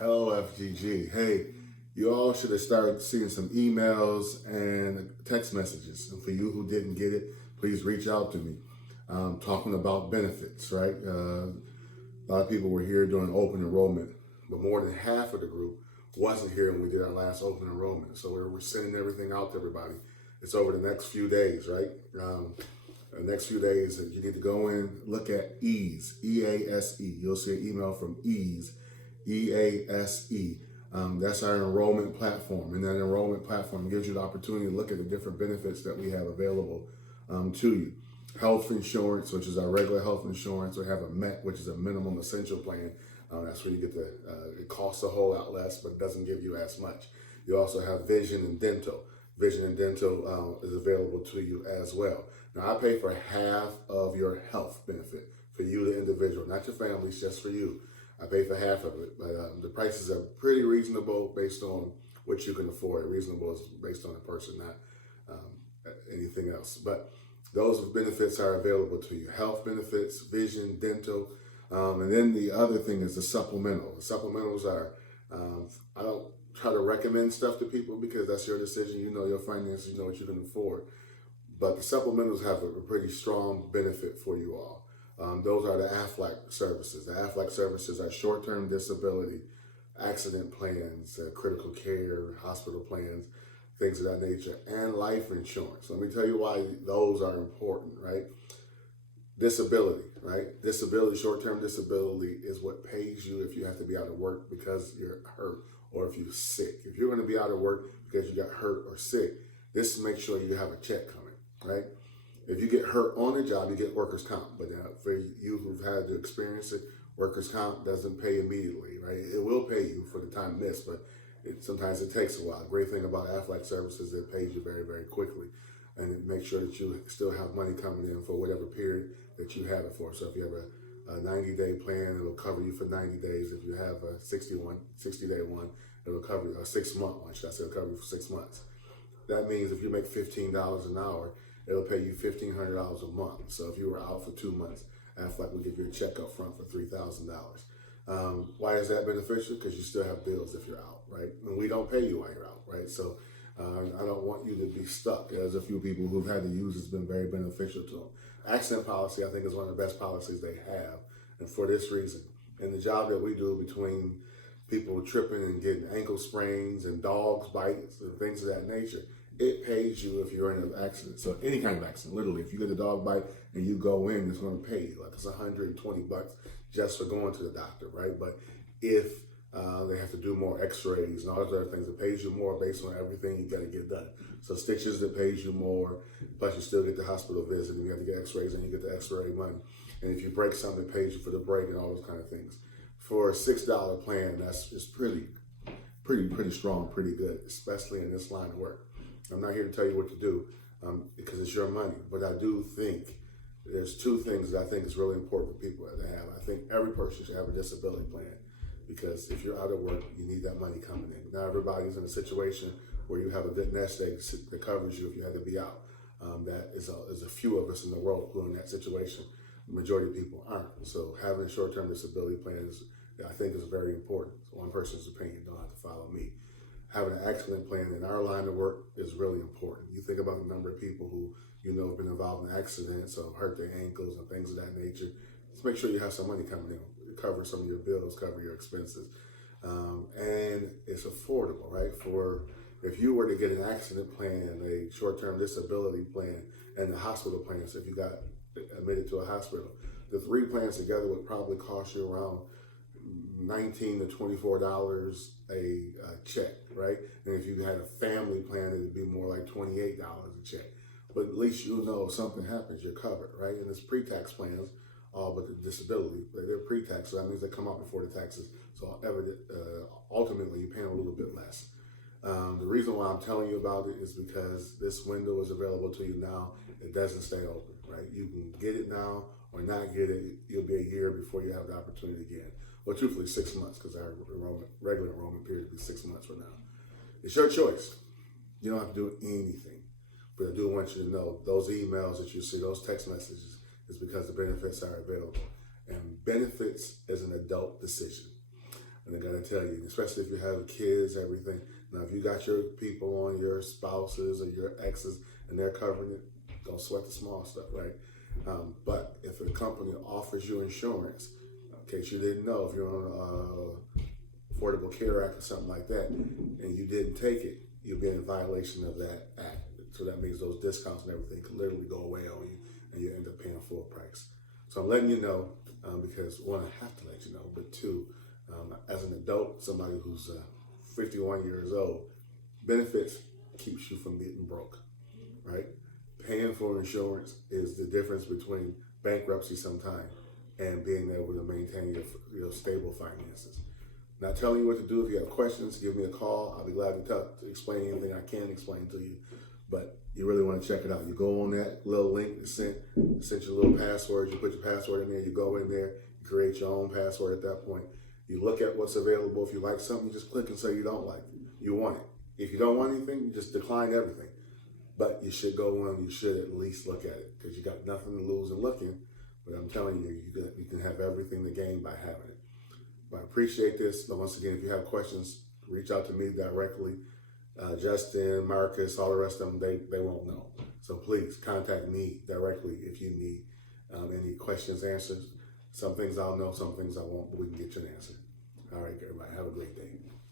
Hello, FGG. Hey, you all should have started seeing some emails and text messages. And for you who didn't get it, please reach out to me. Talking about benefits, right? A lot of people were here during open enrollment, but more than half of the group wasn't here when we did our last open enrollment. So we're sending everything out to everybody. It's over the next few days, right? The next few days, you need to go in, look at EASE, E-A-S-E. You'll see an email from EASE, E-A-S-E. That's our enrollment platform. And that enrollment platform gives you the opportunity to look at the different benefits that we have available to you. Health insurance, which is our regular health insurance. We have a MET, which is a minimum essential plan. That's where you get it costs a whole lot less, but it doesn't give you as much. You also have vision and dental. Vision and dental is available to you as well. Now, I pay for half of your health benefit for you, the individual, not your family, it's just for you. I pay for half of it, but the prices are pretty reasonable based on what you can afford. Reasonable is based on the person, not anything else. But those benefits are available to you. Health benefits, vision, dental, and then the other thing is the supplemental. The supplementals are, I don't try to recommend stuff to people because that's your decision. You know your finances, you know what you can afford. But the supplementals have a pretty strong benefit for you all. Those are the AFLAC services. The AFLAC services are short-term disability, accident plans, critical care, hospital plans, things of that nature, and life insurance. Let me tell you why those are important, right? Disability, right? Disability, short-term disability is what pays you if you have to be out of work because you're hurt or if you're sick. If you're going to be out of work because you got hurt or sick, this makes sure you have a check coming, right? If you get hurt on the job, you get workers' comp. But for you who've had to experience it, workers' comp doesn't pay immediately, right? It will pay you for the time missed, but sometimes it takes a while. The great thing about AFLAC services, it pays you very, very quickly. And it makes sure that you still have money coming in for whatever period that you have it for. So if you have a 90-day plan, it'll cover you for 90 days. If you have a 60-day one, it'll cover you, a 6-month one, it'll cover you for 6 months. That means if you make $15 an hour, it'll pay you $1,500 a month. So if you were out for 2 months, AFLAC will give you a check up front for $3,000. Why is that beneficial? Because you still have bills if you're out, right? And we don't pay you while you're out, right? So I don't want you to be stuck. There's a few people who've had to use it's been very beneficial to them. Accident policy, I think, is one of the best policies they have. And for this reason, in the job that we do between people tripping and getting ankle sprains and dogs bites and things of that nature, it pays you if you're in an accident. So any kind of accident, literally, if you get a dog bite and you go in, it's going to pay you. Like it's $120 just for going to the doctor, right? But if they have to do more x-rays and all those other things, it pays you more based on everything you got to get done. So stitches, that pays you more, plus you still get the hospital visit and you have to get x-rays and you get the x-ray money. And if you break something, it pays you for the break and all those kind of things. For a $6 plan, that's just pretty strong, pretty good, especially in this line of work. I'm not here to tell you what to do because it's your money, but I do think there's two things that I think is really important for people to have. I think every person should have a disability plan because if you're out of work, you need that money coming in. Now everybody's in a situation where you have a good nest egg that covers you if you had to be out. That is a few of us in the world who are in that situation. The majority of people aren't. So having a short-term disability plan is, I think, is very important. So one person's opinion, don't have to follow me. Having an accident plan in our line of work is really important. You think about the number of people who you know have been involved in accidents or hurt their ankles and things of that nature. Just make sure you have some money coming in, cover some of your bills, cover your expenses. And it's affordable, right? For if you were to get an accident plan, a short-term disability plan, and a hospital plan, so if you got admitted to a hospital, the 3 plans together would probably cost you around $19 to $24 a check, right? And if you had a family plan, it would be more like $28 a check. But at least you know if something happens, you're covered, right? And it's pre-tax plans, all but the disability, they're pre-tax, so that means they come out before the taxes. So ultimately, you're paying a little bit less. The reason why I'm telling you about it is because this window is available to you now. It doesn't stay open, right? You can get it now or not get it. You'll be a year before you have the opportunity again. Well, truthfully, 6 months because our regular enrollment period will be 6 months from now. It's your choice. You don't have to do anything. But I do want you to know those emails that you see, those text messages, is because the benefits are available. And benefits is an adult decision. And I got to tell you, especially if you have kids, everything. Now, if you got your people on, your spouses or your exes, and they're covering it, don't sweat the small stuff, right? But if a company offers you insurance, in case you didn't know, if you're on Affordable Care Act or something like that, and you didn't take it, you'll be in violation of that act. So that means those discounts and everything could literally go away on you, and you end up paying full price. So I'm letting you know because one, I have to let you know, but two, as an adult, somebody who's 51 years old, benefits keeps you from getting broke, right? Paying for insurance is the difference between bankruptcy sometimes and being able to maintain your stable finances. Not telling you what to do. If you have questions, give me a call. I'll be glad to explain anything I can explain to you. But you really want to check it out. You go on that little link that's sent your little password. You put your password in there. You go in there. You create your own password at that point. You look at what's available. If you like something, you just click and say you don't like it. You want it. If you don't want anything, you just decline everything. But you should go on. You should at least look at it because you got nothing to lose in looking. But I'm telling you, you can have everything to gain by having it. But I appreciate this. But once again, if you have questions, reach out to me directly. Justin, Marcus, all the rest of them, they won't know. So please contact me directly if you need any questions, answers. Some things I'll know, some things I won't, but we can get you an answer. All right, everybody, have a great day.